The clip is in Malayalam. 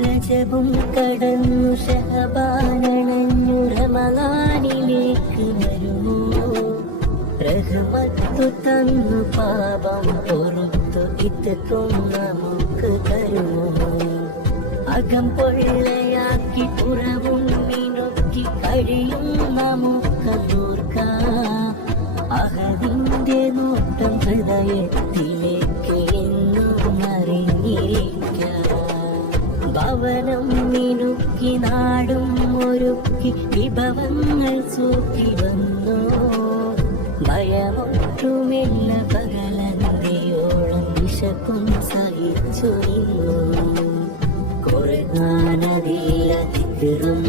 രജബും കടന്നു ഷഹബാനണഞ്ഞു റമളാനിലേക്ക് വരുമോ റഹ്മത്തു തന്നു പാപം പൊറുത്തു ഇത്തക്കും നമുക്ക് തരുമോ അകം പൊള്ളയാക്കി പുറവും മിനുക്കി കഴിയും നമുക്ക് ദൂർക്കാം അഹദിന്റെ നോട്ടം ഹൃദയത്തിലേക്ക് എന്നും അറിഞ്ഞിരിക്കാം ഭവനം മിനുക്കി നാടും ഒരുക്കി വിഭവങ്ങൾ സൂക്കി വന്നു ഭയമൊട്ടുമില്ല പകലന്തിയോളം വിശക്കും സഹിച്ചു നിന്നു ഖുർആനതിൽ അതിക്റും